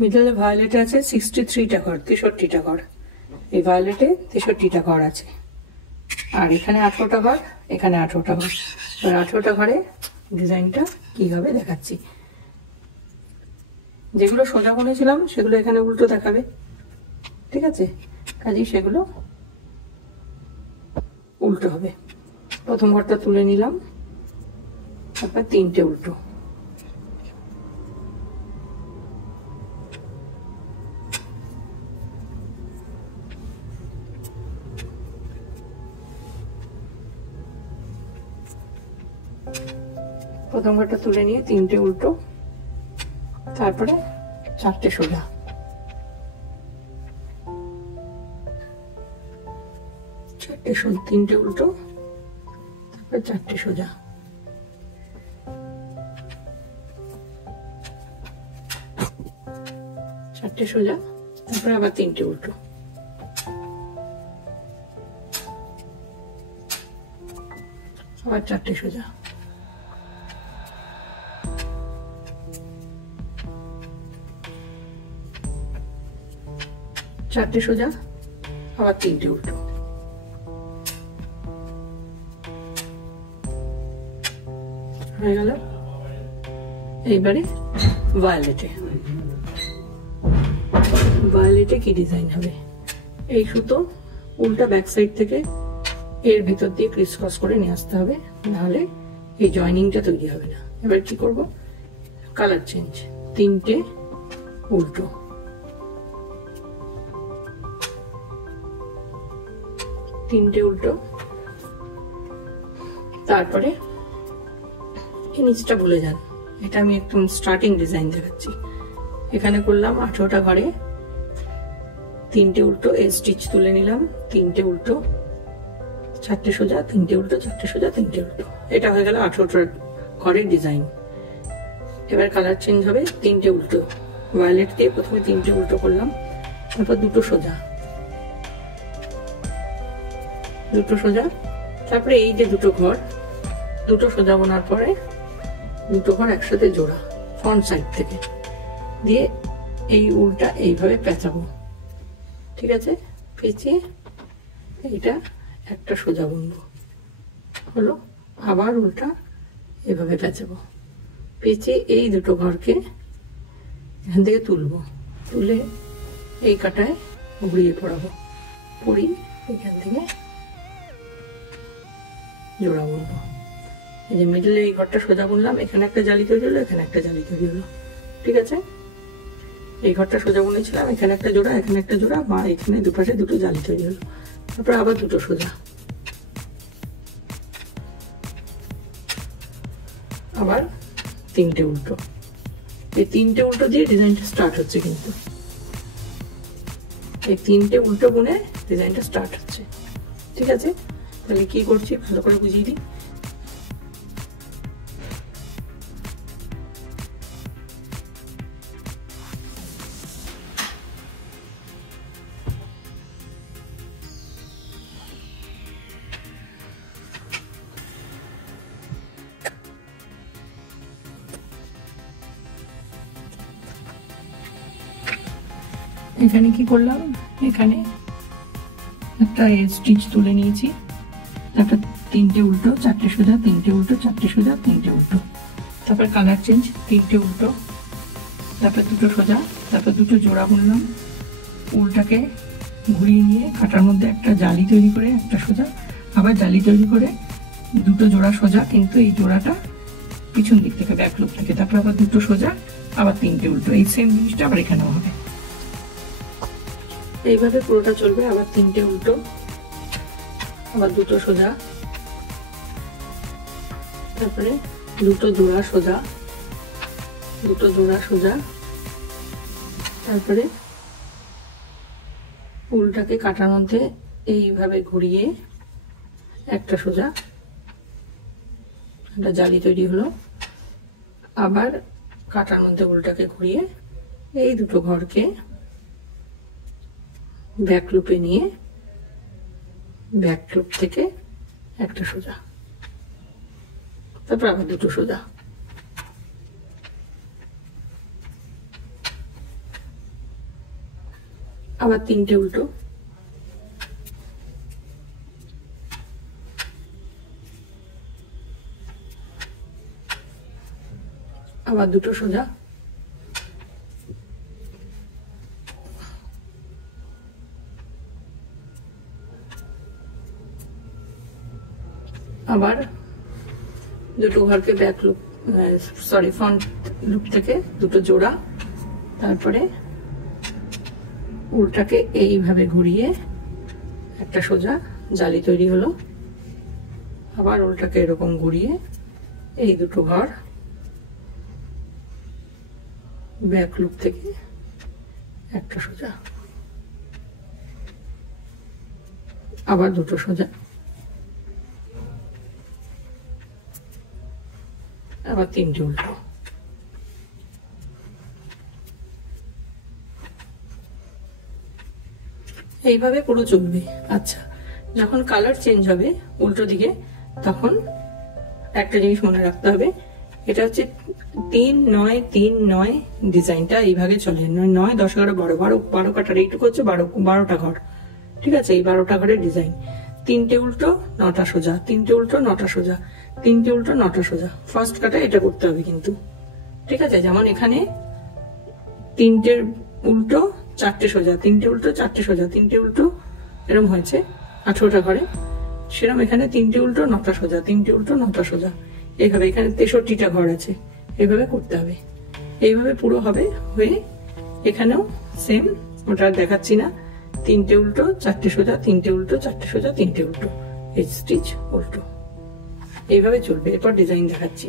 মিডলে ভায়োলেটে আছে 63টা ঘর, 63টা ঘর। এই ভায়োলেটে 63টা ঘর আছে। আর এখানে 18টা ঘর, এখানে 18টা ঘর। এবার 18টা ঘরে ডিজাইনটা কি হবে দেখাচ্ছি। যেগুলো সোজা বুনেছিলাম সেগুলো এখানে উল্টো দেখাবে, ঠিক আছে? কাজেই সেগুলো উল্টো হবে। প্রথম ঘরটা তুলে নিলাম, তারপর 3টে উল্টো। প্রথম ঘরটা তুলে নিয়ে 3টে উল্টো, তারপরে 4টে সোজা। চারটে 3টে উল্টো, তারপর 4টে সোজা। চারটে সোজা, তারপরে আবার 3টে উল্টো। আবার 4টে সোজা। চারটে সোজা, আবার 3টে উল্টো। হয়ে গেল। এইবারে ভায়োলেটে। ভায়োলেটে কি ডিজাইন হবে? এই সুতো উল্টা ব্যাক সাইড থেকে এর ভিতর দিয়ে ক্রিস ক্রস করে নিয়ে আসতে হবে, নাহলে এই জয়েনিংটা তৈরি হবে না। এবার কি করব? Colour change. 3টে উল্টো, তারপরে এই নিচটা ভুলে যান, এটা আমি একদম স্টার্টিং ডিজাইন দেখাচ্ছি। এখানে করলাম 18টা ঘরে 3টে উল্টো, এই স্টিচ তুলে নিলাম, 3টে উল্টো, 4টে সোজা, 3টে উল্টো, 4টে সোজা, 3টে উল্টো। এটা হয়ে গেল 18টা ঘরের ডিজাইন। এবার কালার চেঞ্জ হবে। 3টে উল্টো, ভায়োলেট দিয়ে প্রথমে 3টে উল্টো করলাম, তারপর 2টো সোজা, 2টো সোজা, তারপরে এই যে 2টো ঘর, 2টো সোজা বোনার পরে 2টো ঘর একসাথে জোড়া ফ্রন্ট সাইড থেকে দিয়ে এই উল্টা এইভাবে পেঁচাবো, ঠিক আছে? পেঁচিয়ে এইটা একটা সোজা বুনবো, হলো। আবার উল্টা এভাবে পেঁচাবো, পেঁচিয়ে এই 2টো ঘরকে এখান থেকে তুলবো, তুলে এই কাটায় ঘুরিয়ে পড়াবো, পড়ি এখান থেকে জোড়া বুনবো। এই যে মিডলে এই ঘরটা সোজা বুনলাম, এখানে একটা জালি তৈরি হলো, এখানে একটা জালি তৈরি হলো, ঠিক আছে? এই ঘরটা সোজা বুনেছিলাম, এখানে একটা জোড়া, এখানে একটা জোড়া, বা এখানে দুপাশে 2টো জালি তৈরি হলো। তারপর আবার 2টো সোজা, আবার 3টে উল্টো। এই 3টে উল্টো দিয়ে ডিজাইনটা স্টার্ট হচ্ছে, কিন্তু এই 3টে উল্টো বুনে ডিজাইনটা স্টার্ট হচ্ছে, ঠিক আছে? তাহলে কি করছি ভালো করে বুঝিয়ে দিই। এখানে কি করলাম? এখানে একটা স্টিচ তুলে নিয়েছি, তারপর 3টে উল্টো, 4টে সোজা, 3টে উল্টো, 4টে সোজা, 3টে উল্টো। তারপর কালার চেঞ্জ, 3টে উল্টো, তারপর 2টো সোজা, তারপর 2টো জোড়া বুনলাম, উল্টাকে ঘুরিয়ে নিয়ে কাটার মধ্যে একটা জালি তৈরি করে একটা সোজা, আবার জালি তৈরি করে 2টো জোড়া সোজা, কিন্তু এই জোড়াটা পিছন দিক থেকে ব্যাক লুপ থেকে, তারপর আবার 2টো সোজা, আবার 3টে উল্টো। এই সেম জিনিসটা আবার এখানেও হবে, এইভাবে পুরোটা চলবে। আবার 3টে উল্টো, আবার 2টো সোজা, তারপরে 2টো জোড়া সোজা, 2টো জোড়া সোজা, তারপরে উল্টাকে কাটার মধ্যে এইভাবে ঘুরিয়ে একটা সোজা, একটা জালি তৈরি হলো। আবার কাটার মধ্যে উল্টাকে ঘুরিয়ে এই 2টো ঘরকে ব্যাক লুপে নিয়ে ব্যাক লুপ থেকে একটা সোজা, তারপর আবার 2টো সোজা। আবার 3টে উল্টো, আবার 2টো সোজা, আবার 2টো ঘরকে ব্যাক লুপ ফ্রন্ট লুপ থেকে 2টো জোড়া, তারপরে উল্টাকে এইভাবে ঘুরিয়ে একটা সোজা জালি তৈরি হলো। আবার উল্টাকে এরকম ঘুরিয়ে এই 2টো ঘর ব্যাক লুপ থেকে একটা সোজা, আবার 2টো সোজা, আবার 3টে উল্টো। এইভাবে পুরো চলবে। আচ্ছা, যখন কালার চেঞ্জ হবে উল্টো দিকে, তখন একটা জিনিস মনে রাখতে হবে, এটা হচ্ছে 3-9-3-9 ডিজাইনটা এইভাবে চলে। 9, 10, 11, 12 কাটার এইটুকু হচ্ছে 12টা ঘর, ঠিক আছে? এই 12টা ঘরের ডিজাইন। 3টে উল্টো 9টা সোজা, 3টে উল্টো 9টা সোজা, 3টে উল্টো 9টা সোজা। ফার্স্ট কাটা এটা করতে হবে কিন্তু, ঠিক আছে? যেমন এখানে 3টে উল্টো 4টে সোজা, 3টে উল্টো 4টে সোজা, 3টে উল্টো এরকম হয়েছে 18টা ঘরে, সেরকম এখানে 3টে উল্টো 9টা সোজা, 3টে উল্টো 9টা সোজা, এইভাবে এখানে 63টা ঘর আছে, এইভাবে করতে হবে। এইভাবে পুরো হবে। হয়ে এখানেও সেম, ওটা দেখাচ্ছি না, 3টে উল্টো 4টে সোজা, 3টে উল্টো 4টে সোজা, 3টে উল্টো, এই স্টিচ উল্টো, এইভাবে চলবে। এরপর ডিজাইন দেখাচ্ছি।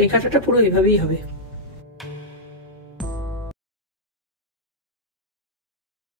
এই কাটাটা পুরো এইভাবেই হবে।